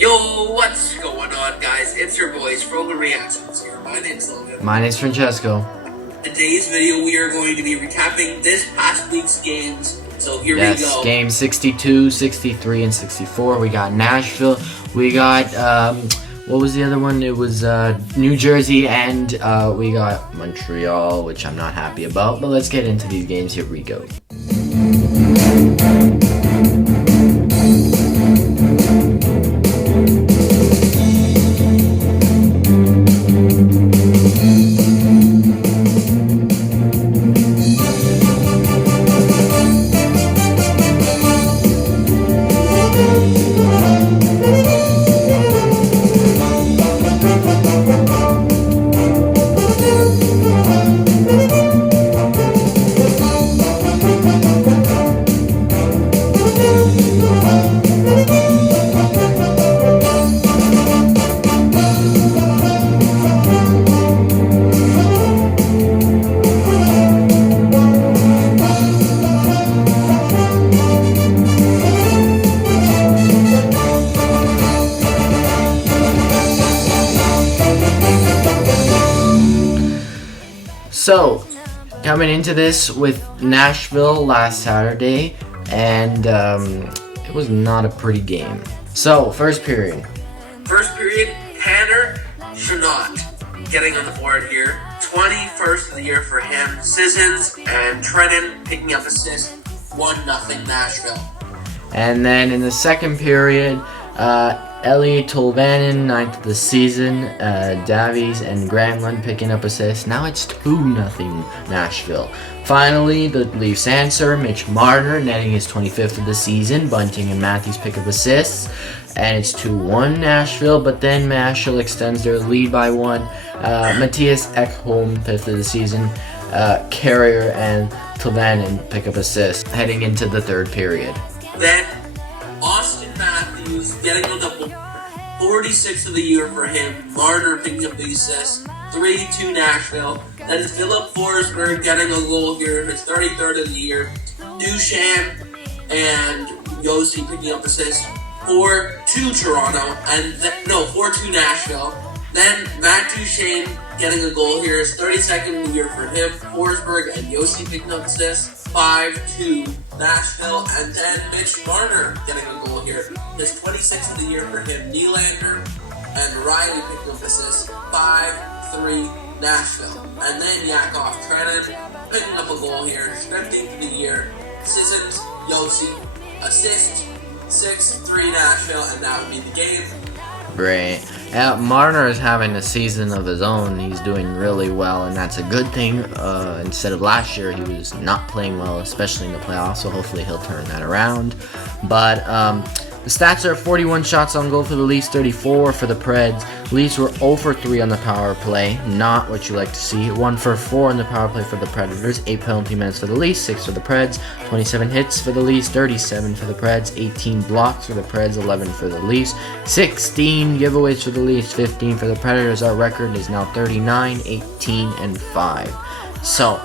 Yo, what's going on, guys? It's your boys, Frogan Reactions here. My name's Logan. My name's Francesco. Today's video, we are going to be recapping this past week's games. So here we go. Yes, games 62, 63, and 64. We got Nashville. We got, what was the other one? It was New Jersey, and we got Montreal, which I'm not happy about. But let's get into these games. Here we go. So, coming into this with Nashville last Saturday, and it was not a pretty game. So, first period. First period, Tanner Chanot getting on the board here. 21st of the year for him. Sissons and Trennan picking up assists. 1-0 Nashville. And then in the second period, Ellie Tolvanen, 9th of the season, Davies and Granlund picking up assists. Now it's 2-0 Nashville. Finally, the Leafs answer. Mitch Marner netting his 25th of the season. Bunting and Matthews pick up assists. And it's 2-1 Nashville, but then Nashville extends their lead by 1. Matthias Ekholm, 5th of the season. Carrier and Tolvanen pick up assists heading into the third period. Then Austin Matthews getting on the board, 46th of the year for him. Marner picking up the assist, 3-2 Nashville. Then Philip Forsberg getting a goal here, his 33rd of the year. Duchamp and Yossi picking up assists, 4-2 Toronto, and 4-2 Nashville. Then Matt Duchene getting a goal here, his 32nd of the year for him. Forsberg and Yossi picking up assists, 5-2 Nashville, and then Mitch Marner getting a goal here, his 26th of the year for him. Nylander and Riley picking up assists, 5-3 Nashville, and then Yakov Trenin picking up a goal here, 15th of the year. Sissons, Yossi, assist, 6-3 Nashville, and that would be the game. Great. Marner is having a season of his own. He's doing really well, and that's a good thing. Instead of last year, he was not playing well, especially in the playoffs, so hopefully he'll turn that around. But the stats are 41 shots on goal for the Leafs, 34 for the Preds. Leafs were 0 for 3 on the power play, not what you like to see. 1 for 4 on the power play for the Predators, 8 penalty minutes for the Leafs, 6 for the Preds, 27 hits for the Leafs, 37 for the Preds, 18 blocks for the Preds, 11 for the Leafs, 16 giveaways for the Leafs, 15 for the Predators. Our record is now 39, 18, and 5. So,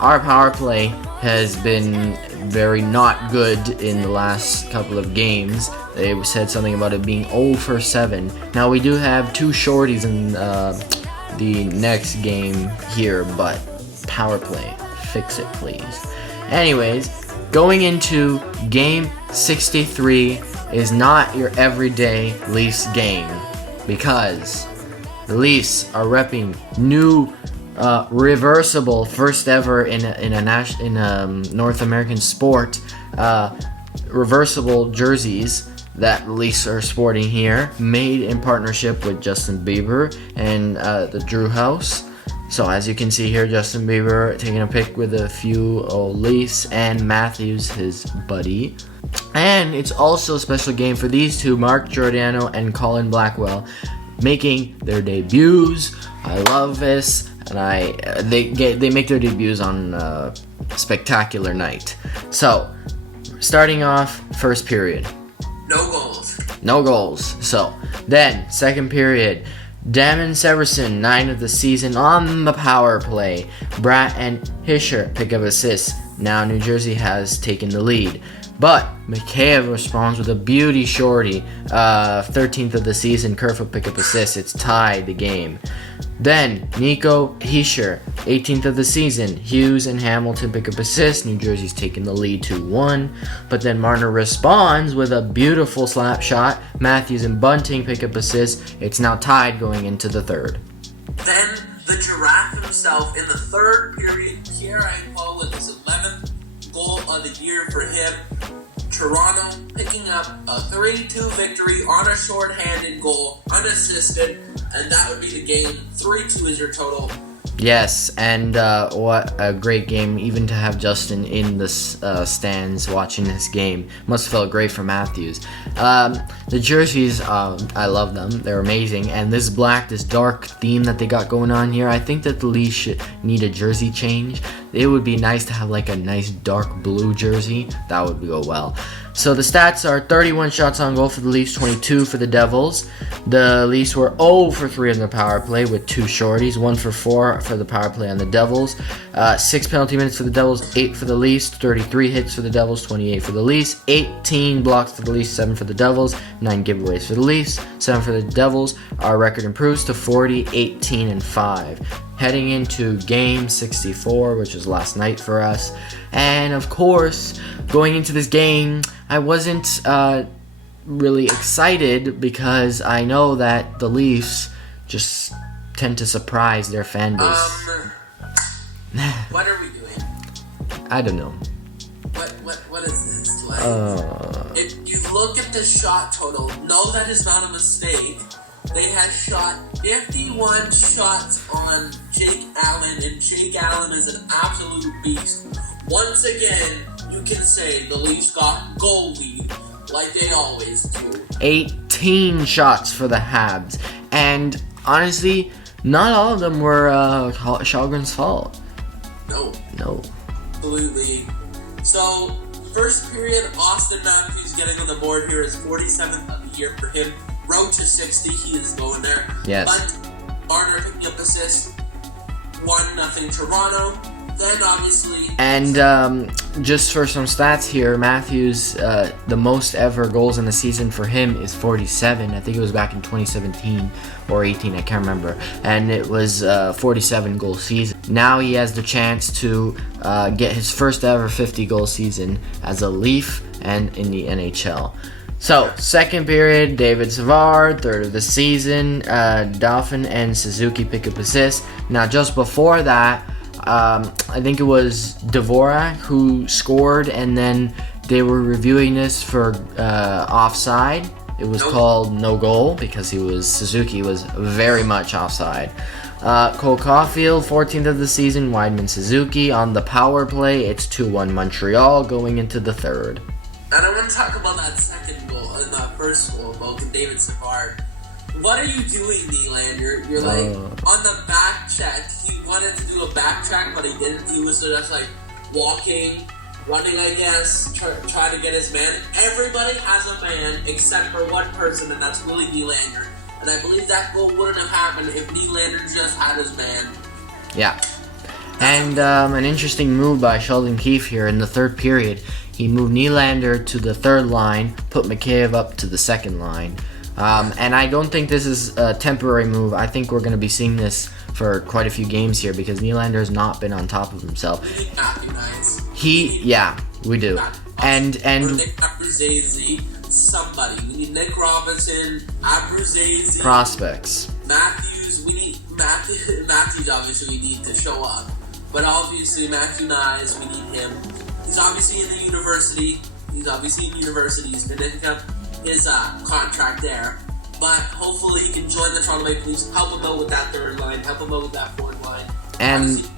our power play has been very not good in the last couple of games. They said something about it being 0 for 7. Now we do have 2 shorties in the next game here, but power play, fix it please. Anyways, going into game 63 is not your everyday Leafs game, because the Leafs are repping new reversible, first ever in a North American sport, reversible jerseys that the Leafs are sporting here, made in partnership with Justin Bieber and the Drew House. So as you can see here, Justin Bieber taking a pic with a few Leafs and Matthews, his buddy. And it's also a special game for these two, Mark Giordano and Colin Blackwell, making their debuts. I love this. And they make their debuts on a spectacular night. So, starting off first period. No goals. So, then, second period. Damon Severson, 9 of the season on the power play. Bratt and Hischer pick up assists. Now New Jersey has taken the lead. But Mikheyev responds with a beauty shorty. 13th of the season, Kerfoot pick up assist. It's tied the game. Then Nico Hischier, 18th of the season. Hughes and Hamilton pick up assist. New Jersey's taking the lead 2-1. But then Marner responds with a beautiful slap shot. Matthews and Bunting pick up assist. It's now tied going into the third. Then the giraffe himself in the third period, Pierre-Engvall Paul with his 11th goal of the year for him. Toronto picking up a 3-2 victory on a short-handed goal, unassisted, and that would be the game. 3-2 is your total. Yes, and what a great game, even to have Justin in the stands watching this game. Must have felt great for Matthews. The jerseys, I love them. They're amazing. And this dark theme that they got going on here, I think that the Leafs should need a jersey change. It would be nice to have like a nice dark blue jersey. That would go well. So the stats are 31 shots on goal for the Leafs, 22 for the Devils. The Leafs were 0 for 3 on the power play with 2 shorties, 1 for 4 for the power play on the Devils. 6 penalty minutes for the Devils, 8 for the Leafs, 33 hits for the Devils, 28 for the Leafs, 18 blocks for the Leafs, 7 for the Devils, 9 giveaways for the Leafs, 7 for the Devils. Our record improves to 40, 18, and 5. Heading into game 64, which was last night for us. And of course, going into this game, I wasn't really excited because I know that the Leafs just tend to surprise their fan base. What are we doing? I don't know. What is this? Like, if you look at the shot total, no, that is not a mistake. They had shot 51 shots on Jake Allen, and Jake Allen is an absolute beast. Once again, you can say the Leafs got goal lead, like they always do. 18 shots for the Habs. And honestly, not all of them were Shalgren's fault. No. Absolutely. So, first period, Austin Matthews getting on the board here is 47th of the year for him. Road to 60, he is going there. Yes. But Marner picking up assists, 1-0 Toronto. Then obviously. And just for some stats here, Matthews, the most ever goals in the season for him is 47. I think it was back in 2017 or 18, I can't remember. And it was 47 goal season. Now he has the chance to get his first ever 50 goal season as a Leaf and in the NHL. So, second period, David Savard, third of the season, Dauphin and Suzuki pick up assists. Now, just before that, I think it was Dvorak who scored, and then they were reviewing this for offside. It was called no goal because Suzuki was very much offside. Cole Caulfield, 14th of the season, Wideman Suzuki on the power play. It's 2-1 Montreal going into the third. And I want to talk about that second goal and that first goal about David Savard. What are you doing, Nylander? You're like, on the back check, he wanted to do a back check, but he didn't. He was just like walking, running, I guess, trying to get his man. Everybody has a man except for one person, and that's Willie Nylander. And I believe that goal wouldn't have happened if Nylander just had his man. Yeah. And an interesting move by Sheldon Keefe here in the third period. He moved Nylander to the third line, put Mikheyev up to the second line. And I don't think this is a temporary move. I think we're going to be seeing this for quite a few games here because Nylander has not been on top of himself. We need Matthew Nice. We do. And Nick Abruzzese, somebody. We need Nick Robinson, Abruzzese. Prospects. Matthews, we need Matthews obviously we need to show up. But obviously Matthew Nice, we need him. He's obviously in the university. He's going to pick up his contract there. But hopefully he can join the Toronto Maple Leafs, help him out with that third line, help him out with that fourth line. And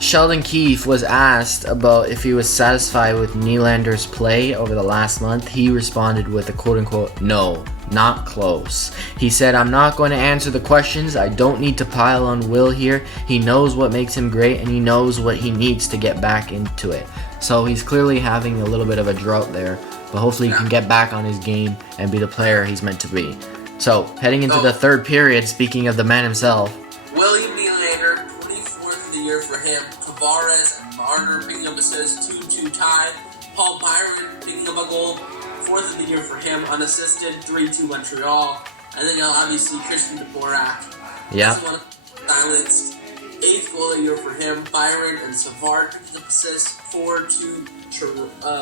Sheldon Keefe was asked about if he was satisfied with Nylander's play over the last month. He responded with a quote-unquote, "No, not close." He said, "I'm not going to answer the questions. I don't need to pile on Will here. He knows what makes him great, and he knows what he needs to get back into it." So he's clearly having a little bit of a drought there, but hopefully he can get back on his game and be the player he's meant to be. So, heading into the third period, speaking of the man himself, William Nylander, 24th of the year for him. Tavares and Marner picking up assists, 2-2 tie. Paul Byron picking up a goal, 4th of the year for him, unassisted, 3-2 Montreal. And then obviously Christian Dvorak. Yeah. Silenced. 8th goal of the year for him. Byron and Savard picking up assists, 4-2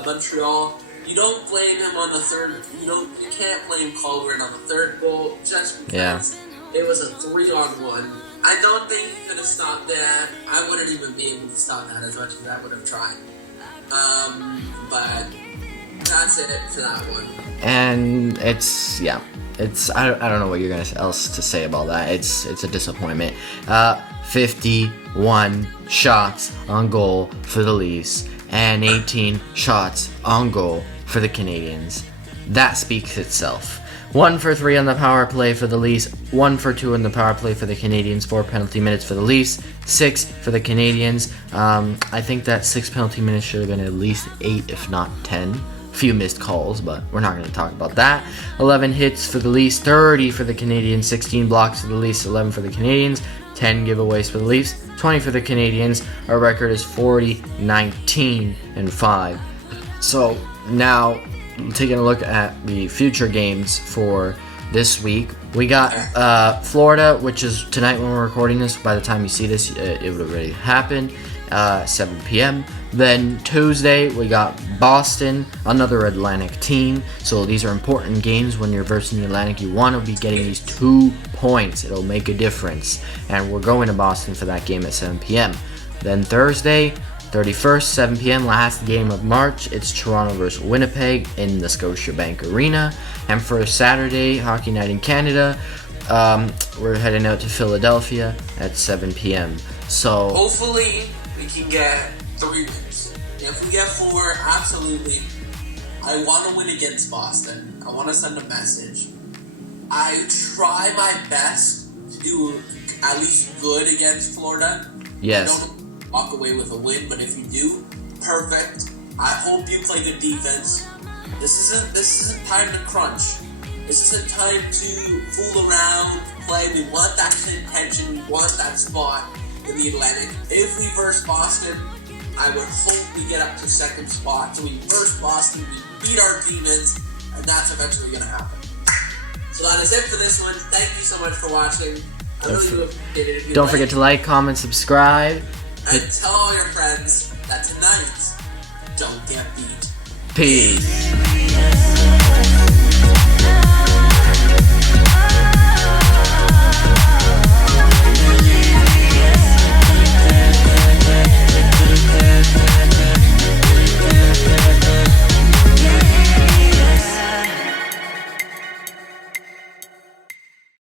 Montreal. You don't blame him on the third. You can't blame Colburn on the third goal just because it was a 3-on-1. I don't think he could have stopped that. I wouldn't even be able to stop that as much as I would have tried. But that's it for that one. And it's I don't know what you're else to say about that. It's a disappointment. 51 shots on goal for the Leafs and 18 shots on goal for the Canadiens. That speaks itself. 1 for 3 on the power play for the Leafs, 1 for 2 on the power play for the Canadiens, 4 penalty minutes for the Leafs, 6 for the Canadiens. I think that 6 penalty minutes should have been at least 8, if not 10. Few missed calls, but we're not going to talk about that. 11 hits for the Leafs, 30 for the Canadiens, 16 blocks for the Leafs, 11 for the Canadiens, 10 giveaways for the Leafs, 20 for the Canadiens. Our record is 40-19-5. So now, taking a look at the future games for this week, we got Florida, which is tonight when we're recording this. By the time you see this, it would have already happened. 7 p.m. Then Tuesday, we got Boston, another Atlantic team. So these are important games when you're versing the Atlantic. You want to be getting these 2 points. It'll make a difference. And we're going to Boston for that game at 7 p.m. Then Thursday, 31st, 7 p.m., last game of March. It's Toronto versus Winnipeg in the Scotiabank Arena. And for Saturday, Hockey Night in Canada, we're heading out to Philadelphia at 7 p.m. So hopefully we can get 3 wins. If we get 4, absolutely. I want to win against Boston. I want to send a message. I try my best to do at least good against Florida. Yes. I don't walk away with a win, but if you do, perfect. I hope you play good defense. This isn't time to crunch. This isn't time to fool around, play. We want that contention. We want that spot in the Atlantic. If we verse Boston, I would hope we get up to 2nd spot. So we verse Boston, we beat our demons, and that's eventually going to happen. So that is it for this one. Thank you so much for watching. I really do appreciate it. Don't forget to like, comment, subscribe. And tell all your friends that tonight, don't get beat. Peace.